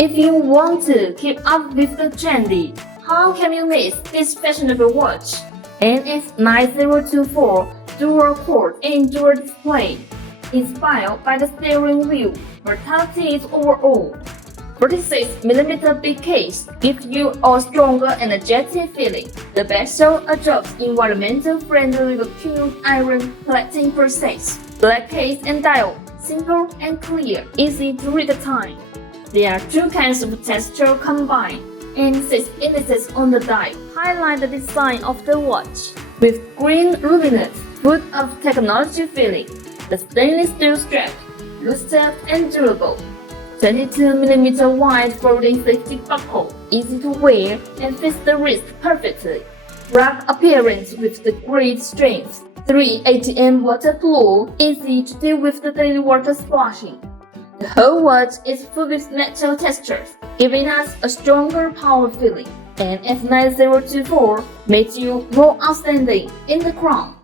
If you want to keep up with the trendy, how can you miss this fashionable watch? NF9024 Dual Quartz indoor display. Inspired by the steering wheel, mortality is overall. 46mm big case gives you a stronger energetic feeling. The bezel adopts environmental friendly vacuum iron plating process. Black case and dial, simple and clear, easy to read the time. There are two kinds of texture combined, and 6 indices on the dial highlight the design of the watch. With green luminous, full of technology feeling, the stainless steel strap, lustre and durable. 22mm wide folding safety buckle, easy to wear and fits the wrist perfectly. Rugged appearance with the great strength. 3 ATM waterproof, easy to deal with the daily water splashing. The whole watch is full with metal textures, giving us a stronger power feeling. And F9024 makes you more outstanding in the crown.